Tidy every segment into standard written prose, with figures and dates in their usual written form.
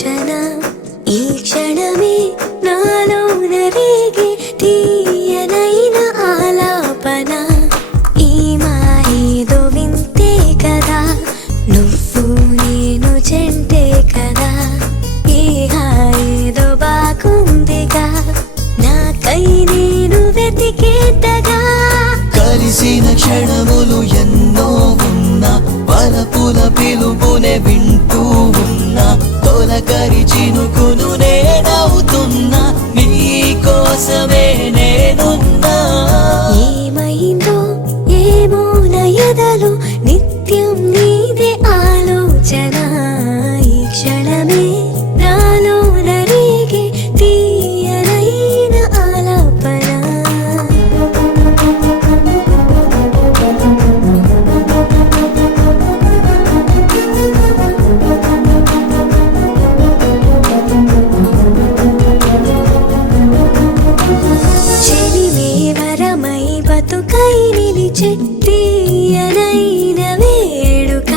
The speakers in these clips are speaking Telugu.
ఆలోచన ఈ క్షణమే నాలోన రేగే తీయనైన ఆలాపన ఈ మాయేదో వింతే కదా నువ్వు నేను జంటే కదా ఈ హాయేదో బాగుందిగా నాకై నేను వెతికేద్దగా కలిసిన క్షణములు ఎన్నో ఉన్నా వలపుల పిలుపునే వింటూ ఉన్నా తొలకరి చినుకును నేనవుతున్నా నీ కోసమే నేనున్నా ఏమైందో ఏమో నయదలు నిత్యం నీదే ఆలోచన ఈ క్షణమే నాలో నరేగే తీయనైన ఆలాపన చెలిమే వరమై బతుకై నిలిచే తీయనైన వేడుక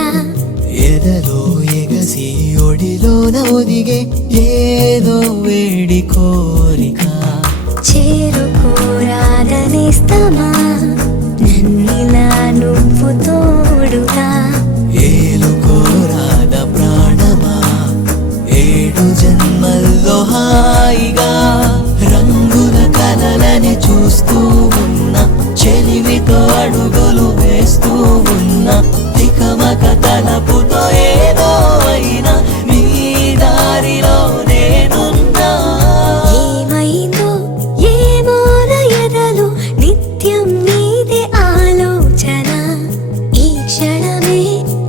ఎదలో ఎగసి ఒడిలోన ఒదిగే ఏదో వేడి కోరిక చేరుకోరాదనేస్తమా నన్నిలా నువ్వు తోడుగా ఏలుకోరాద ప్రాణమా ఏడు జన్మల్లో హాయిగా రంగుల కలలని చూస్తూ ఉన్నా చెలివితో అడుగులు వేస్తూ ఉన్నా తికమక తలపుతో ఏదో అయినా నీ దారిలో నేనున్నా ఏమైందో ఏమో నయదలు నిత్యం నీదే ఆలోచన ఈ క్షణమే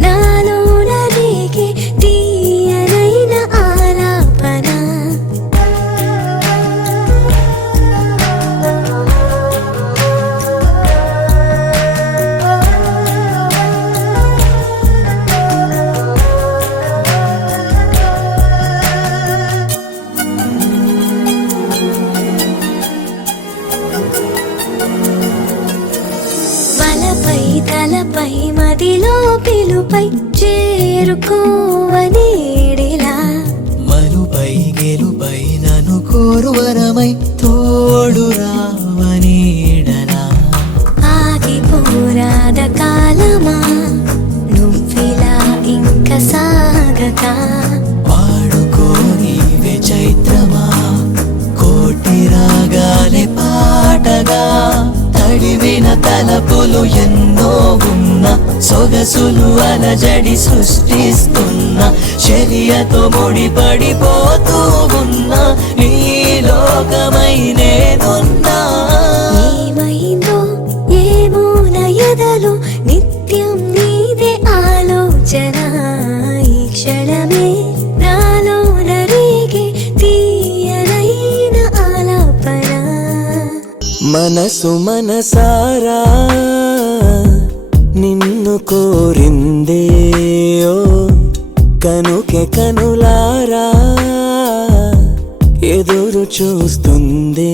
నాలో నరేగే తీయనైన ఆలాపన వలపై తలపై మదిలో పిలుపై చేరుకోవనేడిలా మరుపై గెలుపై నన్ను కోరువరమై తోడు రావనీడలా ఆగిపోరాద కాలమా నువ్విలా ఇంక సాగక పాడుకోనివే చైత్రమా కోటి రాగాలే పాటగా తడివిన తలపులు ఎన్నో ఉన్నా సొగసులు అలజడి సృష్టిస్తున్నా చర్యతో ముడిపడిపోతూ ఉన్నా నీ లోకమై నేనున్నా ఏమైందో ఏమో నయదలు నిత్యం నీదే ఆలోచన ఈ క్షణమే నాలో నరేగే తీయనైన ఆలాపన మనసు మనసారా నిన్ను కోరిందే ఓ కనుకే కనులారా ఎదురు చూస్తుందే